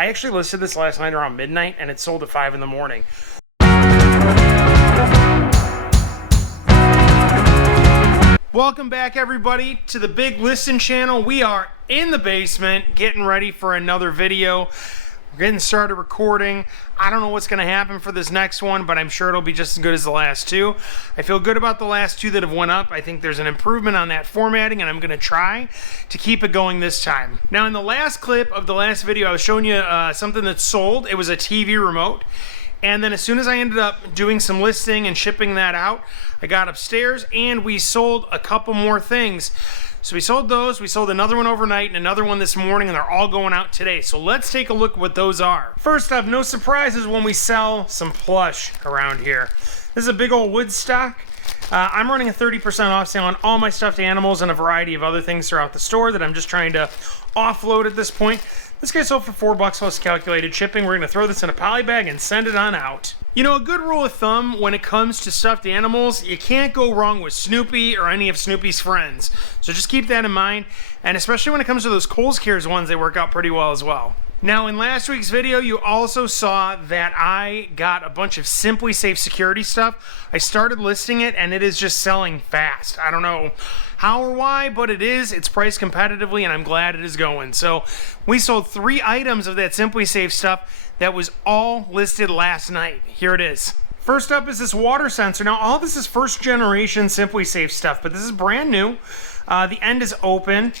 I actually listed this last night around midnight, and it sold at 5 in the morning. Welcome back, everybody, to the Big Listen channel. We are in the basement getting ready for another video. We're getting started recording. I don't know what's going to happen for this next one, but I'm sure it'll be just as good as the last two. I feel good about the last two that have went up. I think there's an improvement on that formatting, and I'm going to try to keep it going this time. Now, in the last clip of the last video, I was showing you something that sold. It was a TV remote. And then as soon as I ended up doing some listing and shipping that out, I got upstairs and we sold a couple more things. So we sold those, we sold another one overnight and another one this morning, and they're all going out today. So let's take a look at what those are. First up, no surprises when we sell some plush around here. This is a big old Woodstock. I'm running a 30% off sale on all my stuffed animals and a variety of other things throughout the store that I'm just trying to offload at this point. This guy sold for $4 plus calculated shipping. We're going to throw this in a poly bag and send it on out. You know, a good rule of thumb when it comes to stuffed animals, you can't go wrong with Snoopy or any of Snoopy's friends. So just keep that in mind. And especially when it comes to those Kohl's Cares ones, they work out pretty well as well. Now, in last week's video, you also saw that I got a bunch of SimpliSafe security stuff. I started listing it, and it is just selling fast. I don't know how or why, but it is. It's priced competitively, and I'm glad it is going. So we sold 3 items of that SimpliSafe stuff that was all listed last night. Here it is. First up is this water sensor. Now, all this is first generation SimpliSafe stuff, but this is brand new. The end is open.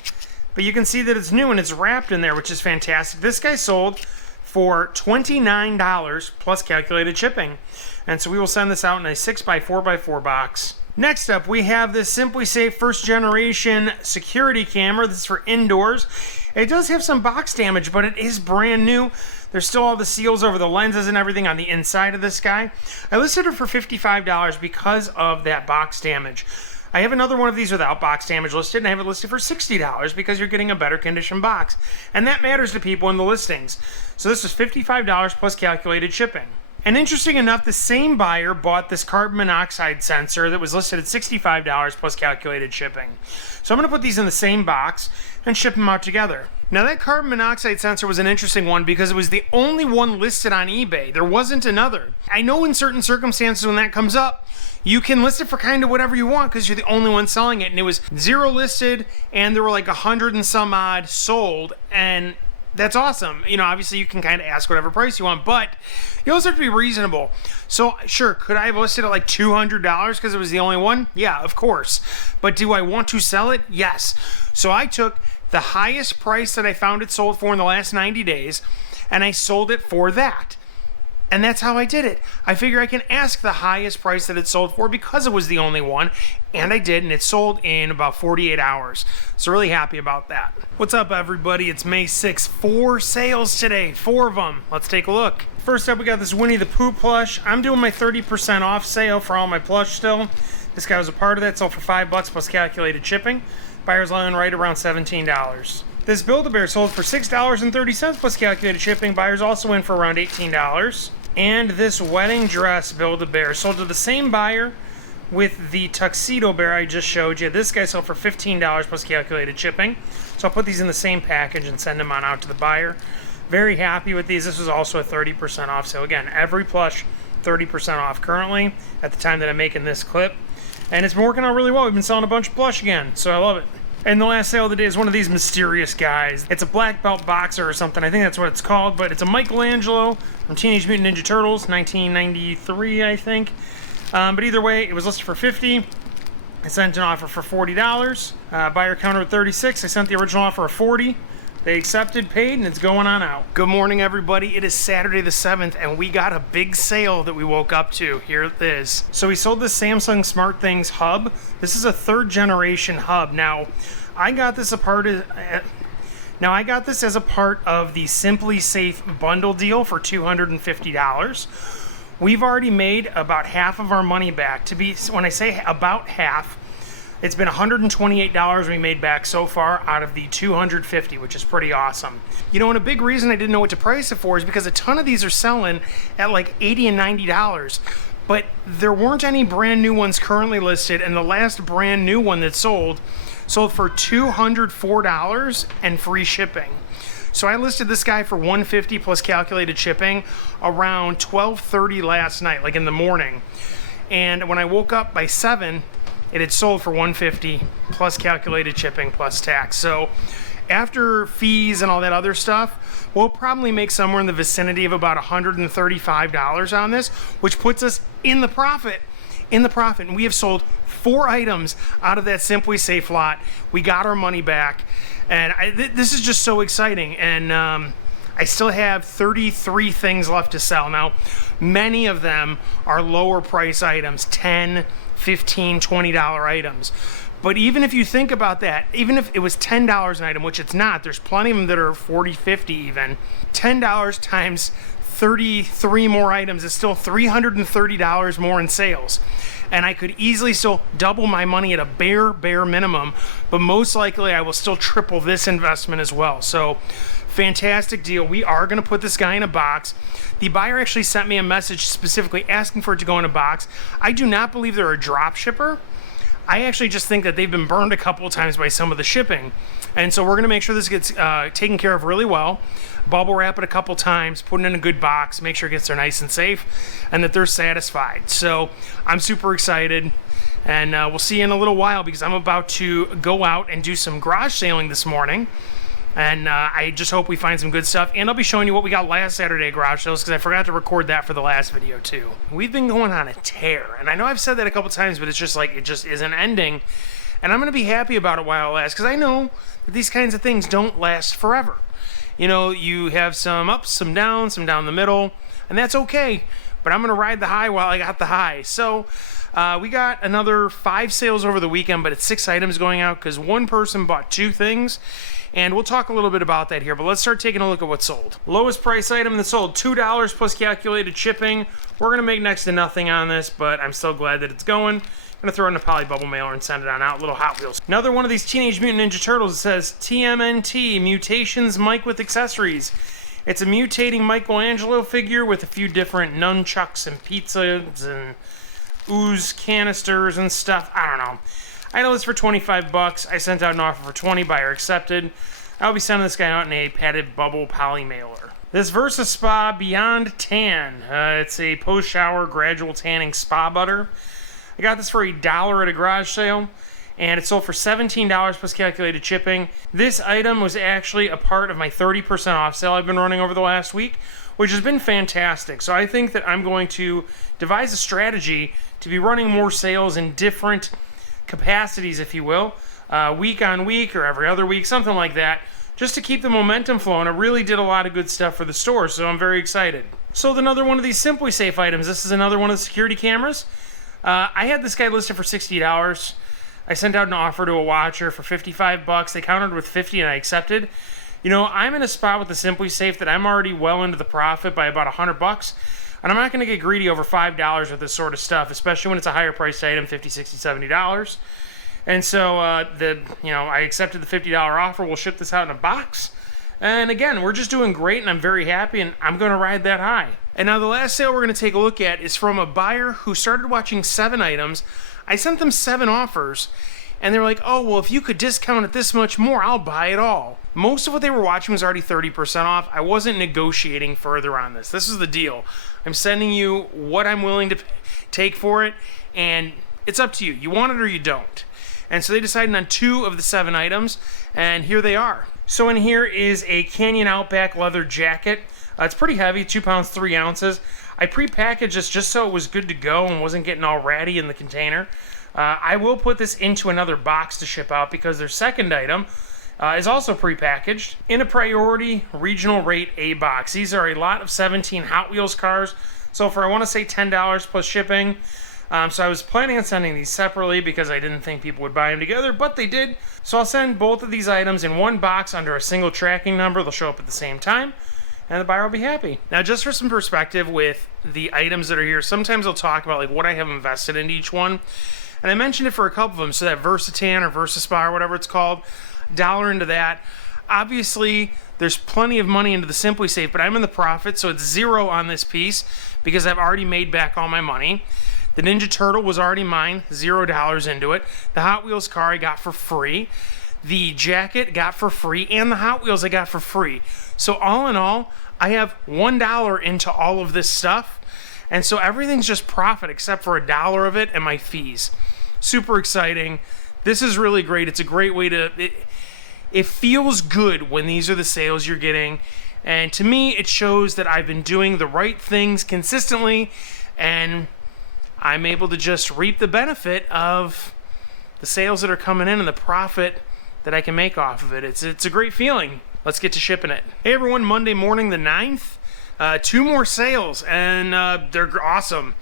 But you can see that it's new and it's wrapped in there, which is fantastic. This guy sold for $29 plus calculated shipping. And so we will send this out in a 6x4x4 box. Next up, we have this SimpliSafe first generation security camera. This is for indoors. It does have some box damage, but it is brand new. There's still all the seals over the lenses and everything on the inside of this guy. I listed it for $55 because of that box damage. I have another one of these without box damage listed, and I have it listed for $60 because you're getting a better condition box. And that matters to people in the listings. So this was $55 plus calculated shipping. And interesting enough, the same buyer bought this carbon monoxide sensor that was listed at $65 plus calculated shipping. So I'm going to put these in the same box and ship them out together. Now, that carbon monoxide sensor was an interesting one because it was the only one listed on eBay. There wasn't another. I know in certain circumstances when that comes up, you can list it for kind of whatever you want because you're the only one selling it. And it was 0 listed, and there were like 100 and some odd sold, and that's awesome. You know, obviously you can kind of ask whatever price you want, but you also have to be reasonable. So sure, could I have listed it like $200 because it was the only one? Yeah, of course. But do I want to sell it? Yes. So I took the highest price that I found it sold for in the last 90 days, and I sold it for that. And that's how I did it. I figure I can ask the highest price that it sold for because it was the only one. And I did, and it sold in about 48 hours. So really happy about that. What's up, everybody? It's May 6th. 4 sales today. 4 of them. Let's take a look. First up, we got this Winnie the Pooh plush. I'm doing my 30% off sale for all my plush still. This guy was a part of that. Sold for $5 plus calculated shipping. Buyer's line right around $17. This Build-A-Bear sold for $6.30 plus calculated shipping. Buyers also in for around $18. And this wedding dress Build-A-Bear sold to the same buyer with the tuxedo bear I just showed you. This guy sold for $15 plus calculated shipping. So I'll put these in the same package and send them on out to the buyer. Very happy with these. This was also a 30% off sale. Again, every plush 30% off currently at the time that I'm making this clip. And it's been working out really well. We've been selling a bunch of plush again, so I love it. And the last sale of the day is one of these mysterious guys. It's a black belt boxer or something. I think that's what it's called, but it's a Michelangelo from Teenage Mutant Ninja Turtles, 1993, I think. But either way, it was listed for $50. I sent an offer for $40. Buyer counter at $36. I sent the original offer of $40. They accepted, paid, and it's going on out. Good morning, everybody. It is Saturday the 7th, and we got a big sale that we woke up to. Here it is. So we sold this Samsung SmartThings hub. This is a 3rd generation hub. Now, I got this as a part of the SimpliSafe bundle deal for $250. We've already made about half of our money back. When I say about half, it's been $128 we made back so far out of the $250, which is pretty awesome. You know, and a big reason I didn't know what to price it for is because a ton of these are selling at like $80 and $90. But there weren't any brand new ones currently listed, and the last brand new one that sold for $204 and free shipping. So I listed this guy for $150 plus calculated shipping around 12:30 last night, like in the morning. And when I woke up by 7, it had sold for $150 plus calculated shipping plus tax. So after fees and all that other stuff, we'll probably make somewhere in the vicinity of about $135 on this, which puts us in the profit. And we have sold 4 items out of that SimpliSafe lot. We got our money back, and this is just so exciting. And I still have 33 things left to sell. Now, many of them are lower price items, $10, $15, $20 items. But even if you think about that, even if it was $10 an item, which it's not, there's plenty of them that are $40, $50 even. $10 times 33 more items is still $330 more in sales. And I could easily still double my money at a bare minimum, but most likely I will still triple this investment as well. So fantastic deal. We are going to put this guy in a box. The buyer actually sent me a message specifically asking for it to go in a box. I do not believe they're a drop shipper. I actually just think that they've been burned a couple of times by some of the shipping. And so we're going to make sure this gets taken care of really well. Bubble wrap it a couple times, put it in a good box, make sure it gets there nice and safe, and that they're satisfied. So I'm super excited. And we'll see you in a little while because I'm about to go out and do some garage sailing this morning. And I just hope we find some good stuff. And I'll be showing you what we got last Saturday at garage sales because I forgot to record that for the last video too. We've been going on a tear. And I know I've said that a couple times, but it's just like, it just isn't ending. And I'm going to be happy about it while it lasts because I know that these kinds of things don't last forever. You know, you have some ups, some down the middle, and that's okay. But I'm going to ride the high while I got the high. So we got another 5 sales over the weekend, but it's 6 items going out because one person bought 2 things. And we'll talk a little bit about that here, but let's start taking a look at what sold. Lowest price item that sold, $2 plus calculated shipping. We're going to make next to nothing on this, but I'm still glad that it's going. I'm going to throw it in a poly bubble mailer and send it on out. Little Hot Wheels. Another one of these Teenage Mutant Ninja Turtles. It says TMNT, Mutations Mike with Accessories. It's a mutating Michelangelo figure with a few different nunchucks and pizzas and ooze canisters and stuff. I don't know. I know this for 25 bucks. I sent out an offer for 20, buyer accepted. I'll be sending this guy out in a padded bubble poly mailer. This Versa Spa Beyond Tan. It's a post-shower gradual tanning spa butter. I got this for $1 at a garage sale, and it sold for $17 plus calculated shipping. This item was actually a part of my 30% off sale I've been running over the last week, which has been fantastic. So I think that I'm going to devise a strategy to be running more sales in different capacities, if you will, week on week or every other week, something like that, just to keep the momentum flowing. It really did a lot of good stuff for the store, so I'm very excited. Sold another one of these SimpliSafe items. This is another one of the security cameras. I had this guy listed for $60. I sent out an offer to a watcher for 55 bucks. They countered with 50 and I accepted. You know, I'm in a spot with the SimpliSafe that I'm already well into the profit by about 100 bucks. And I'm not going to get greedy over $5 with this sort of stuff, especially when it's a higher priced item, $50, $60, $70. And so, I accepted the $50 offer. We'll ship this out in a box. And again, we're just doing great, and I'm very happy, and I'm going to ride that high. And now the last sale we're going to take a look at is from a buyer who started watching 7 items. I sent them 7 offers, and they were like, oh, well, if you could discount it this much more, I'll buy it all. Most of what they were watching was already 30% off. I wasn't negotiating further on this. This is the deal. I'm sending you what I'm willing to take for it, and it's up to you. You want it or you don't. And so they decided on 2 of the 7 items, and here they are. So in here is a Canyon Outback leather jacket. It's pretty heavy, 2 pounds, 3 ounces. I pre-packaged this just so it was good to go and wasn't getting all ratty in the container. I will put this into another box to ship out because their second item is also pre-packaged in a priority regional rate A box. These are a lot of 17 Hot Wheels cars. So for, I want to say, $10 plus shipping. So I was planning on sending these separately because I didn't think people would buy them together, but they did. So I'll send both of these items in one box under a single tracking number. They'll show up at the same time, and the buyer will be happy. Now, just for some perspective with the items that are here, sometimes I'll talk about like what I have invested in each one. And I mentioned it for a couple of them. So that Versatan or Versa Spa or whatever it's called, $1 into that. Obviously, there's plenty of money into the SimpliSafe, but I'm in the profit, so it's 0 on this piece because I've already made back all my money. The Ninja Turtle was already mine, $0 into it. The Hot Wheels car I got for free. the jacket got for free, and the Hot Wheels I got for free. So all in all, I have $1 into all of this stuff. And so everything's just profit except for $1 of it and my fees. Super exciting. This is really great. It's a great way to... It feels good when these are the sales you're getting. And to me, it shows that I've been doing the right things consistently. And I'm able to just reap the benefit of the sales that are coming in and the profit that I can make off of it. It's a great feeling. Let's get to shipping it. Hey everyone, Monday morning the 9th. 2 more sales, and they're awesome.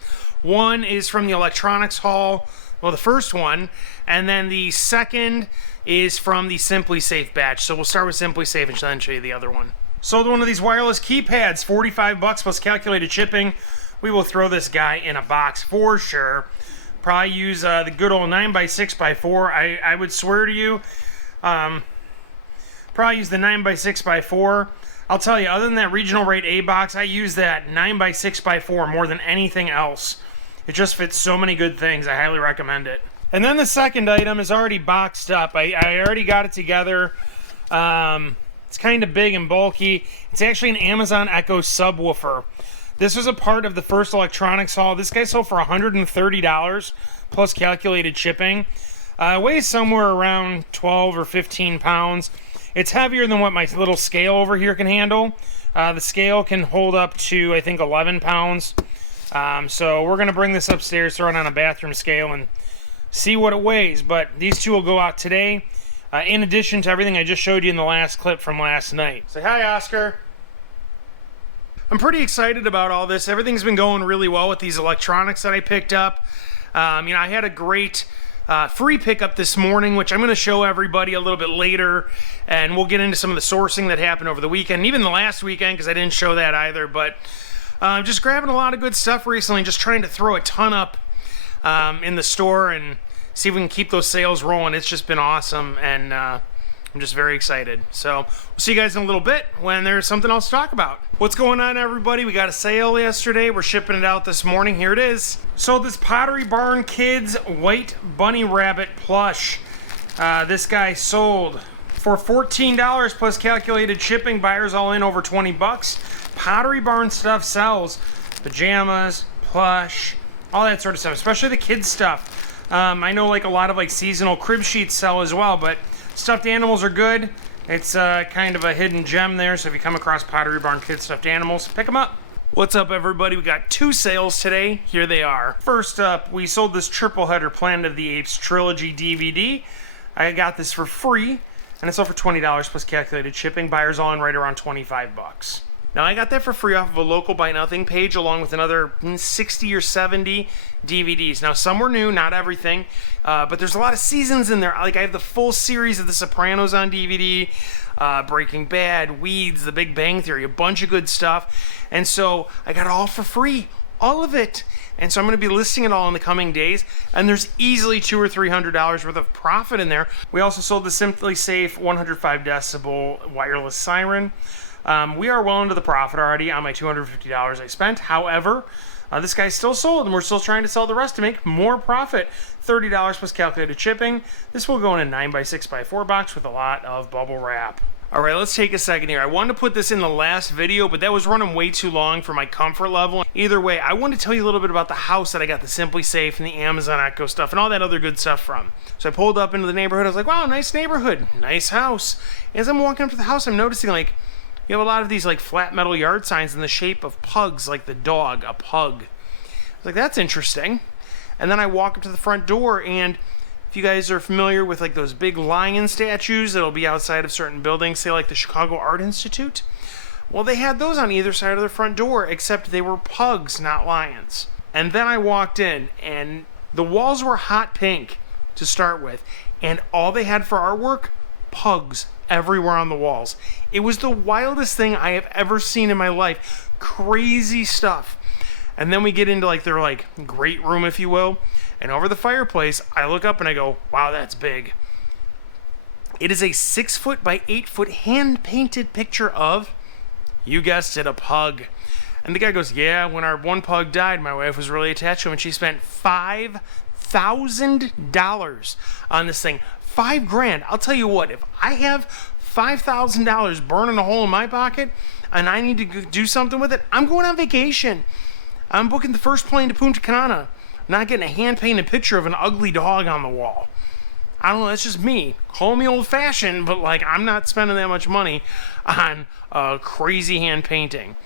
One is from the electronics haul, well, the first one, and then the second is from the SimpliSafe batch. So we'll start with SimpliSafe and then show you the other one. Sold one of these wireless keypads, $45 plus calculated shipping. We will throw this guy in a box for sure. Probably use the good old 9x6x4. I would swear to you, probably use the 9x6x4. I'll tell you, other than that regional rate A box, I use that 9x6x4 more than anything else. It just fits so many good things. I highly recommend it. And then the second item is already boxed up. I already got it together. It's kind of big and bulky. It's actually an Amazon Echo subwoofer. This was a part of the first electronics haul. This guy sold for $130 plus calculated shipping. Weighs somewhere around 12 or 15 pounds. It's heavier than what my little scale over here can handle. The scale can hold up to, I think, 11 pounds. So we're going to bring this upstairs, throw it on a bathroom scale, and see what it weighs. But these two will go out today, in addition to everything I just showed you in the last clip from last night. Say hi, Oscar. I'm pretty excited about all this. Everything's been going really well with these electronics that I picked up. I had a great... free pickup this morning, which I'm going to show everybody a little bit later, and we'll get into some of the sourcing that happened over the weekend, even the last weekend, because I didn't show that either. But just grabbing a lot of good stuff recently, just trying to throw a ton up in the store and see if we can keep those sales rolling. It's just been awesome, and I'm just very excited. So we'll see you guys in a little bit when there's something else to talk about. What's going on, everybody? We got a sale yesterday. We're shipping it out this morning. Here it is. So this Pottery Barn Kids White Bunny Rabbit plush. This guy sold for $14 plus calculated shipping. Buyers all in over 20 bucks. Pottery Barn stuff sells. Pajamas, plush, all that sort of stuff, especially the kids stuff. I know like a lot of like seasonal crib sheets sell as well, but stuffed animals are good. It's kind of a hidden gem there, so if you come across Pottery Barn Kids stuffed animals, pick them up. What's up, everybody? We got 2 sales today. Here they are. First up, we sold this triple header Planet of the Apes trilogy DVD. I got this for free, and it sold for $20 plus calculated shipping. Buyers all in right around 25 bucks. Now, I got that for free off of a local Buy Nothing page, along with another 60 or 70 DVDs. Now, some were new, not everything, but there's a lot of seasons in there. Like, I have the full series of The Sopranos on DVD, Breaking Bad, Weeds, The Big Bang Theory, a bunch of good stuff. And so I got it all for free, all of it. And so I'm going to be listing it all in the coming days, and there's easily $200 or $300 worth of profit in there. We also sold the SimpliSafe 105 decibel wireless siren. We are well into the profit already on my $250 I spent. However, this guy's still sold, and we're still trying to sell the rest to make more profit. $30 plus calculated shipping. This will go in a 9x6x4 box with a lot of bubble wrap. All right, let's take a second here. I wanted to put this in the last video, but that was running way too long for my comfort level. Either way, I wanted to tell you a little bit about the house that I got the SimpliSafe and the Amazon Echo stuff and all that other good stuff from. So I pulled up into the neighborhood. I was like, wow, nice neighborhood, nice house. As I'm walking up to the house, I'm noticing like you have a lot of these like flat metal yard signs in the shape of pugs, like the dog, a pug. I was like, that's interesting. And then I walk up to the front door, and if you guys are familiar with like those big lion statues that'll be outside of certain buildings, say like the Chicago Art Institute, well, they had those on either side of their front door, except they were pugs, not lions. And then I walked in, and the walls were hot pink to start with, and all they had for artwork, pugs everywhere on the walls. It was the wildest thing I have ever seen in my life. Crazy stuff. And then we get into like their like great room, if you will, and over the fireplace, I look up and I go, wow, that's big. It is a 6-foot by 8-foot hand-painted picture of, you guessed it, a pug. And the guy goes, yeah, when our one pug died, my wife was really attached to him, and she spent $5,000 on this thing. $5,000. I'll tell you what, if I have $5,000 burning a hole in my pocket and I need to do something with it, I'm going on vacation. I'm booking the first plane to Punta Cana, not getting a hand-painted picture of an ugly dog on the wall. I don't know, that's just me. Call me old-fashioned, but like, I'm not spending that much money on crazy hand painting.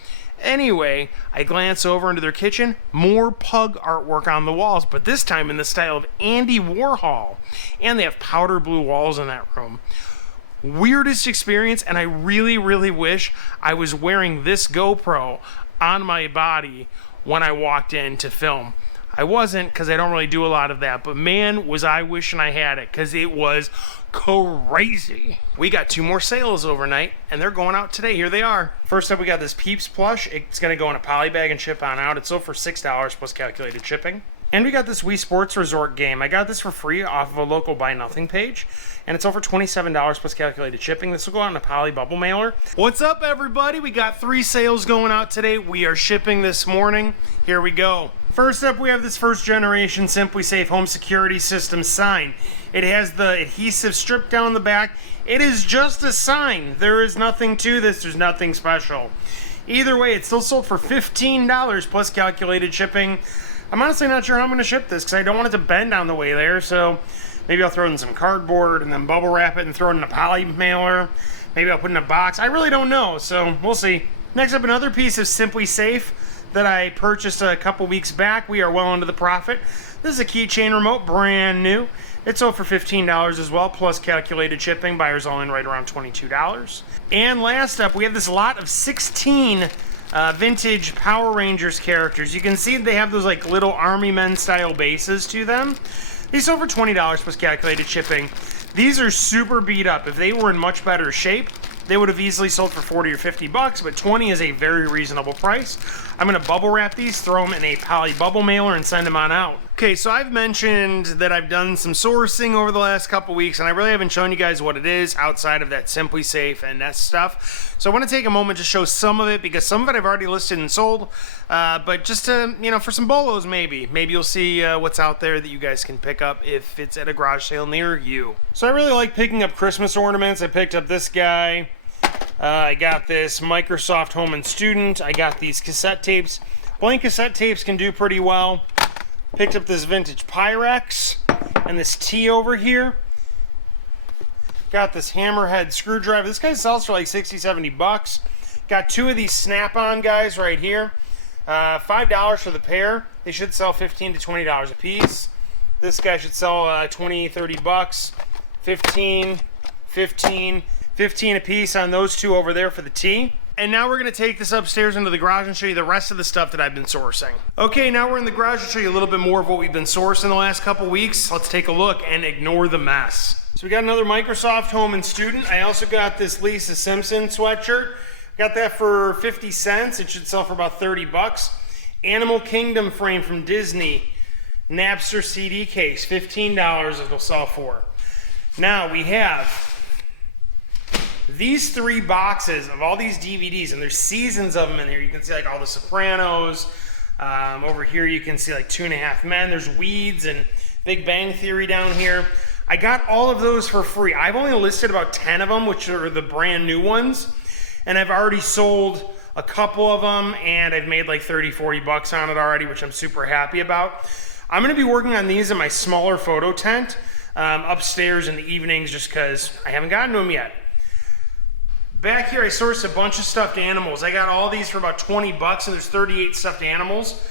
Anyway, I glance over into their kitchen, more pug artwork on the walls, but this time in the style of Andy Warhol. And they have powder blue walls in that room. Weirdest experience, and I really, really wish I was wearing this GoPro on my body when I walked in to film. I wasn't, because I don't really do a lot of that, but man, was I wishing I had it, because it was crazy. We got 2 more sales overnight, and they're going out today. Here they are. First up, we got this Peeps plush. It's going to go in a poly bag and ship on out. It's sold for $6 plus calculated shipping. And we got this Wii Sports Resort game. I got this for free off of a local Buy Nothing page, and it's over $27 plus calculated shipping. This will go out in a poly bubble mailer. What's up, everybody? We got 3 sales going out today. We are shipping this morning. Here we go. First up, we have this first generation SimpliSafe home security system sign. It has the adhesive strip down the back. It is just a sign. There is nothing to this. There's nothing special. Either way, it's still sold for $15 plus calculated shipping. I'm honestly not sure how I'm going to ship this because I don't want it to bend on the way there, so maybe I'll throw it in some cardboard and then bubble wrap it and throw it in a poly mailer. Maybe I'll put it in a box. I really don't know, so we'll see. Next up, another piece of SimpliSafe that I purchased a couple weeks back. We are well into the profit. This is a keychain remote, brand new. It's sold for $15 as well, plus calculated shipping. Buyers all in right around $22. And last up, we have this lot of 16 vintage Power Rangers characters. You can see they have those like little Army Men style bases to them. These sold for $20 plus calculated shipping. These are super beat up. If they were in much better shape, they would have easily sold for 40 or 50 bucks, but 20 is a very reasonable price. I'm going to bubble wrap these, throw them in a poly bubble mailer, and send them on out. Okay, so I've mentioned that I've done some sourcing over the last couple weeks, and I really haven't shown you guys what it is outside of that SimpliSafe and Nest stuff. So I want to take a moment to show some of it, because some of it I've already listed and sold, but just to, for some bolos maybe. Maybe you'll see what's out there that you guys can pick up if it's at a garage sale near you. So I really like picking up Christmas ornaments. I picked up this guy. I got this Microsoft Home and Student. I got these cassette tapes. Blank cassette tapes can do pretty well. Picked up this vintage Pyrex and this T over here. Got this Hammerhead screwdriver. This guy sells for like 60, 70 bucks. Got 2 of these Snap-on guys right here. $5 for the pair. They should sell $15 to $20 a piece. This guy should sell 20, 30 bucks. 15 a piece on those 2 over there for the T. And now we're going to take this upstairs into the garage and show you the rest of the stuff that I've been sourcing. Okay, now we're in the garage to show you a little bit more of what we've been sourcing the last couple weeks. Let's take a look and ignore the mess. So we got another Microsoft Home and Student. I also got this Lisa Simpson sweatshirt. Got that for 50 cents. It should sell for about 30 bucks. Animal Kingdom frame from Disney. Napster CD case, $15 it'll sell for. Now we have these 3 boxes of all these DVDs, and there's seasons of them in here. You can see like all the Sopranos. Over here you can see like 2.5 Men. There's Weeds and Big Bang Theory down here. I got all of those for free. I've only listed about 10 of them, which are the brand new ones. And I've already sold a couple of them, and I've made like 30, 40 bucks on it already, which I'm super happy about. I'm going to be working on these in my smaller photo tent upstairs in the evenings just because I haven't gotten to them yet. Back here, I sourced a bunch of stuffed animals. I got all these for about 20 bucks, and there's 38 stuffed animals.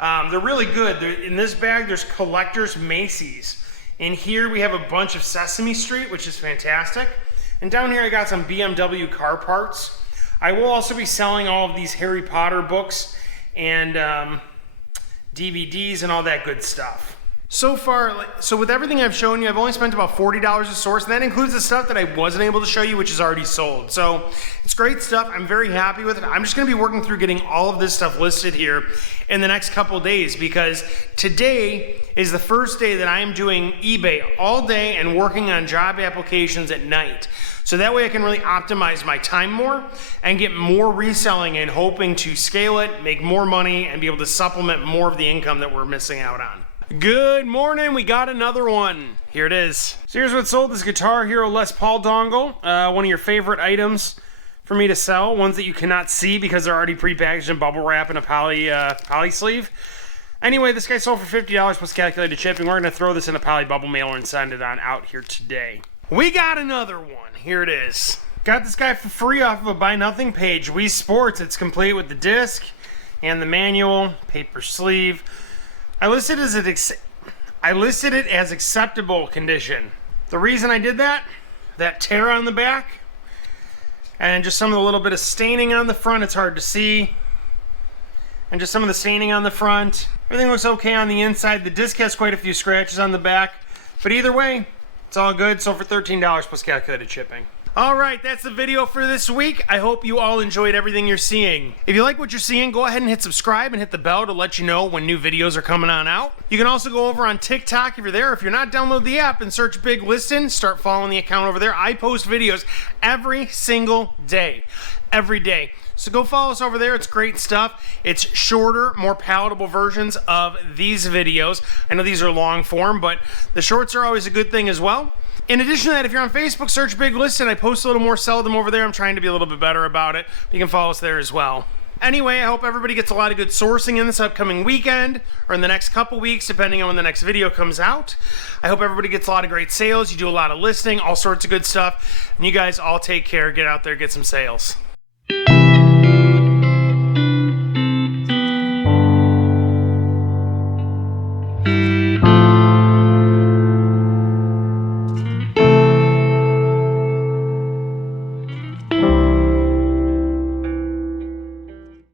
They're really good. In this bag, there's Collector's Macy's. In here, we have a bunch of Sesame Street, which is fantastic. And down here, I got some BMW car parts. I will also be selling all of these Harry Potter books and DVDs and all that good stuff. So far, so with everything I've shown you, I've only spent about $40 a source, and that includes the stuff that I wasn't able to show you, which is already sold. So it's great stuff. I'm very happy with it. I'm just going to be working through getting all of this stuff listed here in the next couple days, because today is the first day that I am doing eBay all day and working on job applications at night. So that way I can really optimize my time more and get more reselling and hoping to scale it, make more money, and be able to supplement more of the income that we're missing out on. Good morning, we got another one. Here it is. So here's what sold, this Guitar Hero Les Paul dongle. One of your favorite items for me to sell. Ones that you cannot see because they're already pre-packaged in bubble wrap and a poly sleeve. Anyway, this guy sold for $50 plus calculated shipping. We're gonna throw this in a poly bubble mailer and send it on out here today. We got another one. Here it is. Got this guy for free off of a Buy Nothing page. Wii Sports. It's complete with the disc and the manual, paper sleeve. I listed it as acceptable condition. The reason I did that tear on the back, and just some of the little bit of staining on the front. It's hard to see, and just some of the staining on the front. Everything looks okay on the inside. The disc has quite a few scratches on the back, but either way, it's all good. Sold for $13 plus calculated shipping. All right, that's the video for this week. I hope you all enjoyed everything you're seeing. If you like what you're seeing, go ahead and hit subscribe and hit the bell to let you know when new videos are coming on out. You can also go over on TikTok if you're there. If you're not, download the app and search Big Liston. Start following the account over there. I post videos every single day. Every day. So go follow us over there. It's great stuff. It's shorter, more palatable versions of these videos. I know these are long form, but the shorts are always a good thing as well. In addition to that, if you're on Facebook, search Big Liston. I post a little more seldom over there. I'm trying to be a little bit better about it. You can follow us there as well. Anyway, I hope everybody gets a lot of good sourcing in this upcoming weekend, or in the next couple weeks, depending on when the next video comes out. I hope everybody gets a lot of great sales. You do a lot of listing, all sorts of good stuff. And you guys all take care. Get out there, get some sales.